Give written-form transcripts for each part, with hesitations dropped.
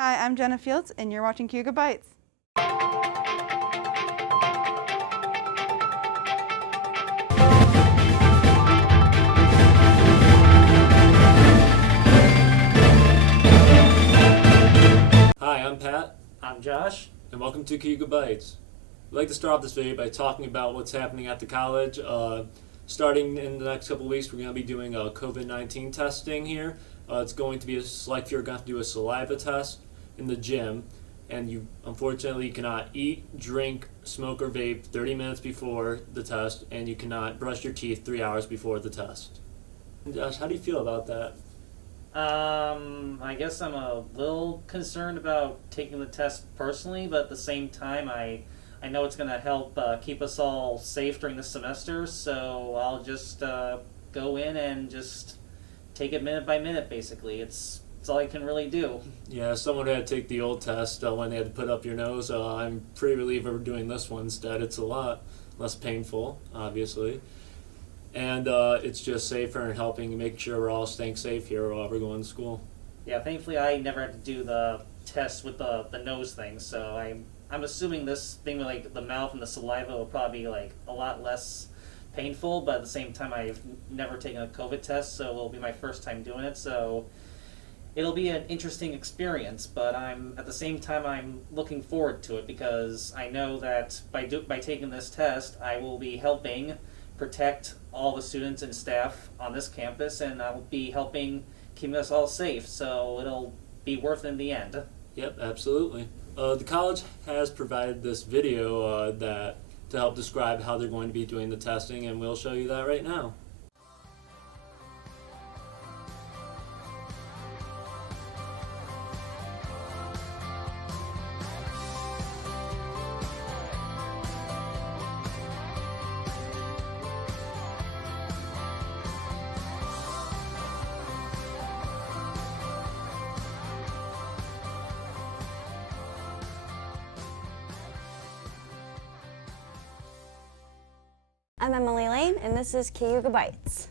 Hi, I'm Jenna Fields, and you're watching Cayuga Bytes. Hi, I'm Pat. I'm Josh. And welcome to Cayuga Bytes. I'd like to start off this video by talking about what's happening at the college. Starting in the next couple of weeks, we're going to be doing COVID-19 testing here. It's going to be like you're going to do a saliva test in the gym, and you unfortunately cannot eat, drink, smoke, or vape 30 minutes before the test, and you cannot brush your teeth 3 hours before the test. Josh, how do you feel about that? I guess I'm a little concerned about taking the test personally, but at the same time, I know it's going to help keep us all safe during the semester, so I'll just go in and just take it minute by minute, basically. It's all I can really do. Yeah, someone had to take the old test when they had to put up your nose. I'm pretty relieved we're doing this one instead. It's a lot less painful, obviously. And it's just safer and helping make sure we're all staying safe here while we're going to school. Yeah, thankfully I never had to do the test with the nose thing, so I'm assuming this thing with like the mouth and the saliva will probably be like a lot less painful, but at the same time I've never taken a COVID test, so it'll be my first time doing it, so it'll be an interesting experience, but at the same time I'm looking forward to it because I know that by taking this test I will be helping protect all the students and staff on this campus, and I'll be helping keep us all safe, so it'll be worth it in the end. Yep, absolutely. The college has provided this video to help describe how they're going to be doing the testing, and we'll show you that right now. I'm Emily Lane, and this is Cayuga Bytes.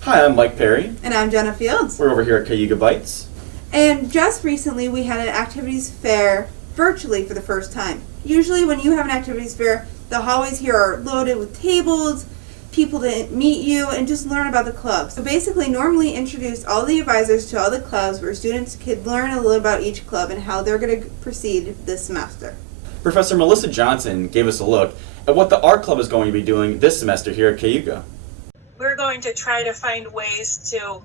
Hi, I'm Mike Perry. And I'm Jenna Fields. We're over here at Cayuga Bytes. And just recently we had an activities fair virtually for the first time. Usually when you have an activities fair, the hallways here are loaded with tables, people to meet you, and just learn about the clubs. So basically normally introduced all the advisors to all the clubs where students could learn a little about each club and how they're going to proceed this semester. Professor Melissa Johnson gave us a look at what the art club is going to be doing this semester here at Cayuga. We're going to try to find ways to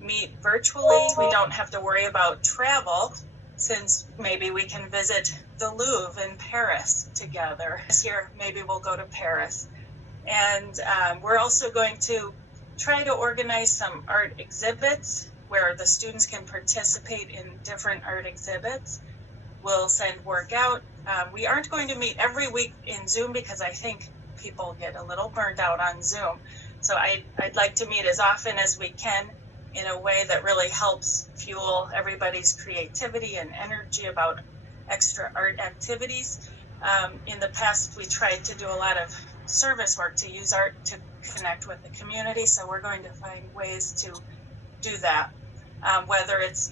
meet virtually. We don't have to worry about travel, since maybe we can visit the Louvre in Paris together. This year, maybe we'll go to Paris. And we're also going to try to organize some art exhibits where the students can participate in different art exhibits. We'll send work out. We aren't going to meet every week in Zoom because I think people get a little burned out on Zoom. So I'd like to meet as often as we can in a way that really helps fuel everybody's creativity and energy about extra art activities. In the past, we tried to do a lot of service work to use art to connect with the community. So we're going to find ways to do that, whether it's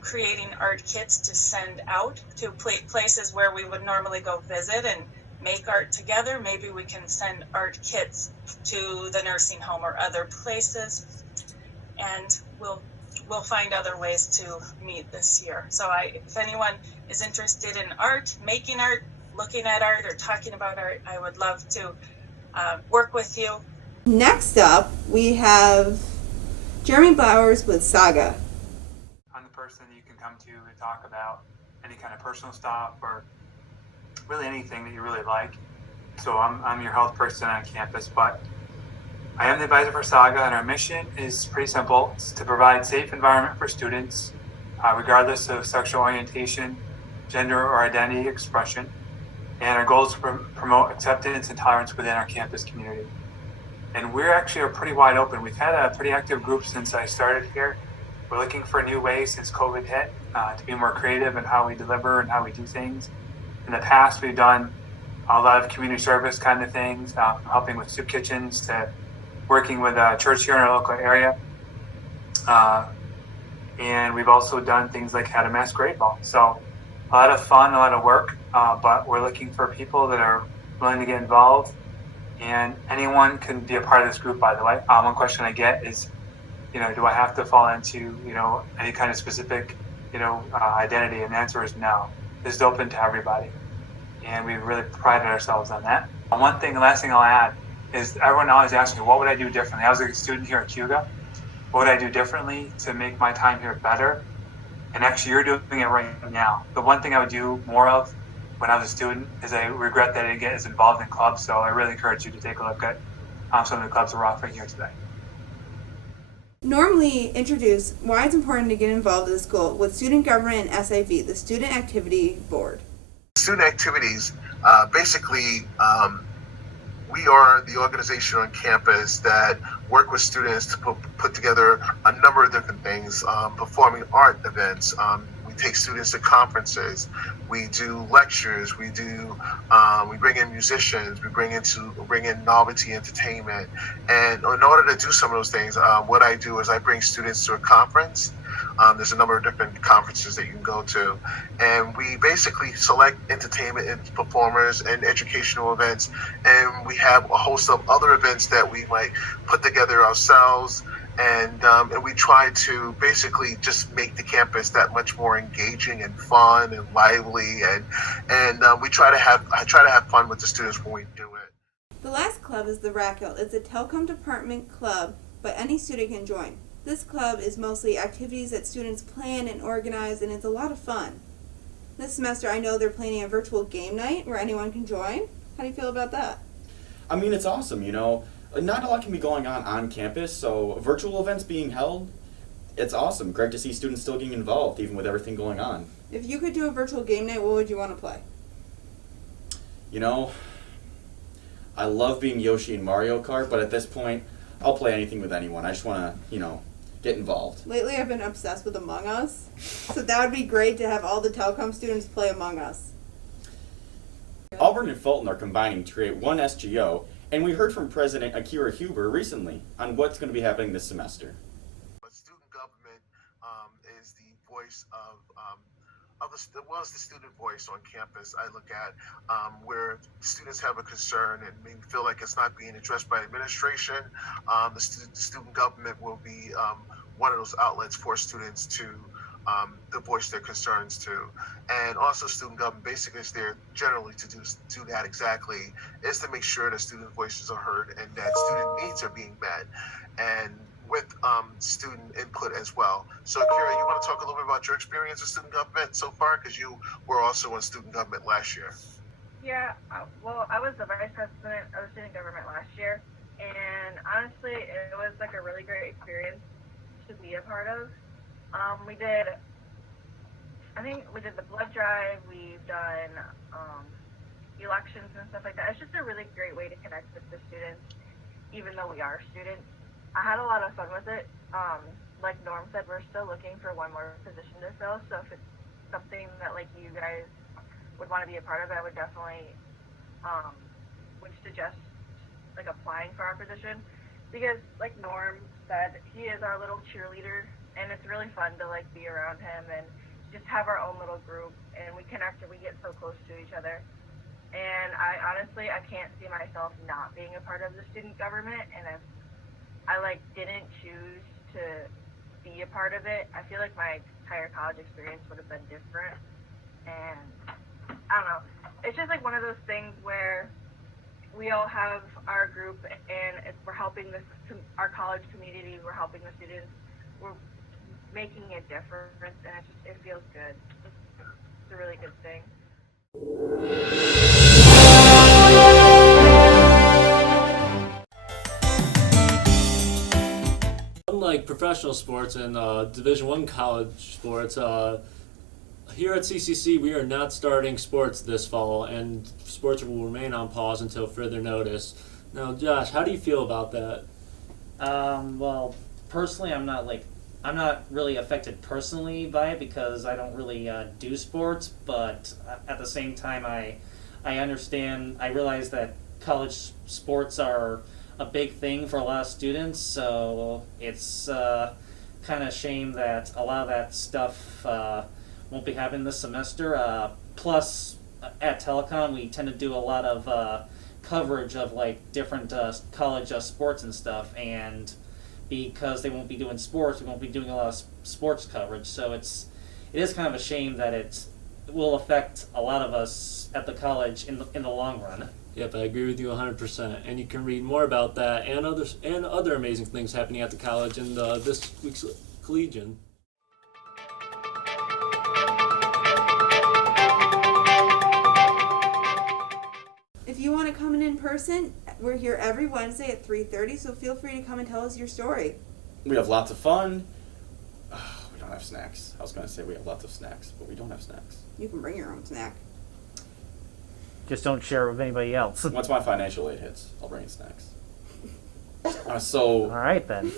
creating art kits to send out to places where we would normally go visit and make art together. Maybe we can send art kits to the nursing home or other places, and we'll find other ways to meet this year. So if anyone is interested in art, making art, looking at art, or talking about art, I would love to work with you. Next up, we have Jeremy Bowers with SAGA. I'm the person you can come to talk about any kind of personal stuff or really anything that you really like. So I'm your health person on campus, but I am the advisor for SAGA, and our mission is pretty simple. It's to provide safe environment for students, regardless of sexual orientation, gender, or identity expression. And our goal is to promote acceptance and tolerance within our campus community. And we're actually pretty wide open. We've had a pretty active group since I started here. We're looking for new ways since COVID hit to be more creative in how we deliver and how we do things. In the past, we've done a lot of community service kind of things, helping with soup kitchens to working with a church here in our local area. And we've also done things like had a masquerade ball. So a lot of fun, a lot of work, but we're looking for people that are willing to get involved. And anyone can be a part of this group, by the way. One question I get is, do I have to fall into, any kind of specific, identity? And the answer is no. This is open to everybody. And we've really prided ourselves on that. Last thing I'll add is everyone always asks me, what would I do differently? I was a student here at Cayuga. What would I do differently to make my time here better? And actually, you're doing it right now. The one thing I would do more of when I was a student is I regret that I didn't get as involved in clubs. So I really encourage you to take a look at some of the clubs we're offering here today. Normally introduce why it's important to get involved in the school with student government and SAV, the Student Activity Board. Student activities, basically, we are the organization on campus that work with students to put together a number of different things, performing art events. We take students to conferences. We do lectures. We bring in musicians. We bring in novelty entertainment. And in order to do some of those things, what I do is I bring students to a conference. There's a number of different conferences that you can go to. And we basically select entertainment and performers and educational events. And we have a host of other events that we might put together ourselves. And we try to basically just make the campus that much more engaging and fun and lively. And I try to have fun with the students when we do it. The last club is the Rackle. It's a telecom department club, but any student can join. This club is mostly activities that students plan and organize, and it's a lot of fun. This semester, I know they're planning a virtual game night where anyone can join. How do you feel about that? I mean, it's awesome, Not a lot can be going on campus, so virtual events being held, it's awesome. Great to see students still getting involved, even with everything going on. If you could do a virtual game night, what would you want to play? I love being Yoshi in Mario Kart, but at this point, I'll play anything with anyone. I just want to, get involved. Lately, I've been obsessed with Among Us, so that would be great to have all the telecom students play Among Us. Auburn and Fulton are combining to create one SGO, and we heard from President Akira Huber recently on what's going to be happening this semester. But student government is the voice of the student voice on campus. I look at where students have a concern and maybe feel like it's not being addressed by administration. The student government will be one of those outlets for students to voice their concerns to. And also student government basically is there generally to do that exactly, is to make sure that student voices are heard and that student needs are being met, and with student input as well. So Kira, you want to talk a little bit about your experience with student government so far, because you were also in student government last year. Yeah, well, I was the vice president of student government last year, and honestly, it was like a really great experience to be a part of. I think we did the blood drive, we've done elections and stuff like that. It's just a really great way to connect with the students, even though we are students. I had a lot of fun with it. Like Norm said, we're still looking for one more position to fill, so if it's something that like you guys would want to be a part of, I would definitely would suggest like applying for our position, because like Norm said, he is our little cheerleader, and it's really fun to like be around him and just have our own little group, and we connect and we get so close to each other. And I honestly, I can't see myself not being a part of the student government, and if I like didn't choose to be a part of it, I feel like my entire college experience would have been different. And I don't know, it's just like one of those things where we all have our group, and we're helping our college community, we're helping the students, we're making a difference, and it feels good. It's a really good thing. Unlike professional sports and Division I college sports, here at CCC we are not starting sports this fall, and sports will remain on pause until further notice. Now, Josh, how do you feel about that? Well, personally, I'm not really affected personally by it because I don't really do sports, but at the same time, I understand, I realize that college sports are a big thing for a lot of students, so it's kind of a shame that a lot of that stuff won't be happening this semester. Plus, at Telecom, we tend to do a lot of coverage of like different college sports and stuff, and because they won't be doing sports, we won't be doing a lot of sports coverage. So it is kind of a shame that it will affect a lot of us at the college in the long run. Yep, I agree with you 100%. And you can read more about that and other amazing things happening at the college in this week's Collegian. If you want to come in person, we're here every Wednesday at 3:30, so feel free to come and tell us your story. We have lots of fun. We don't have snacks. I was going to say we have lots of snacks, but we don't have snacks. You can bring your own snack. Just don't share it with anybody else. Once my financial aid hits, I'll bring in snacks. All right then.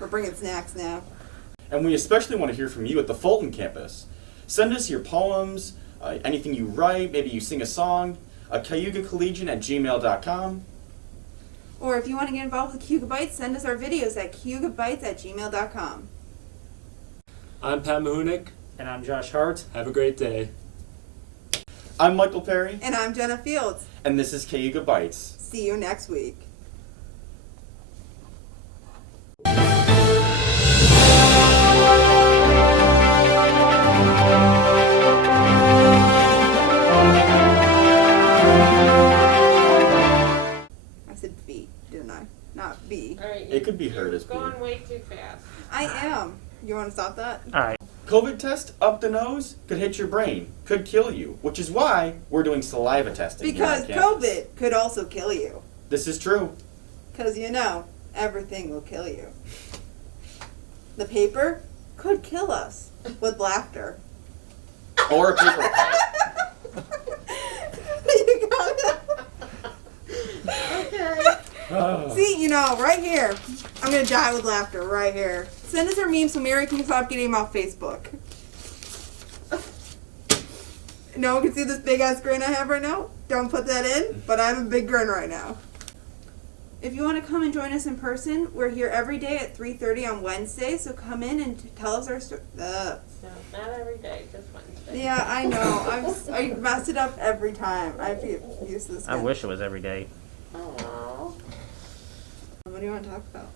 We're bringing snacks now. And we especially want to hear from you at the Fulton campus. Send us your poems, anything you write, maybe you sing a song, cayugacollegian@gmail.com. Or if you want to get involved with Cayuga Bytes, send us our videos at cayugabytes@gmail.com. I'm Pat Mahunik. And I'm Josh Hart. Have a great day. I'm Michael Perry. And I'm Jenna Fields. And this is Cayuga Bytes. See you next week. I said V, didn't I? Not B. All right, It could be heard as B. You're going way too fast. I am. You want to stop that? All right. COVID test up the nose could hit your brain, could kill you, which is why we're doing saliva testing Because here on campus. COVID could also kill you. This is true. Because everything will kill you. The paper could kill us with laughter. Or a paper cut. You got it? Okay. See, right here. I'm going to die with laughter right here. Send us our memes so Mary can stop getting them off Facebook. No one can see this big ass grin I have right now. Don't put that in, but I have a big grin right now. If you want to come and join us in person, we're here every day at 3:30 on Wednesday, so come in and tell us our story. No, not every day, just Wednesday. Yeah, I know. I mess it up every time. I feel useless. I wish it was every day. Oh. What do you want to talk about?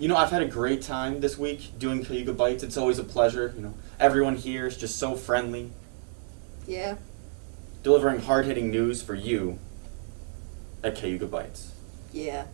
I've had a great time this week doing Cayuga Bytes. It's always a pleasure. Everyone here is just so friendly. Yeah. Delivering hard-hitting news for you at Cayuga Bytes. Yeah.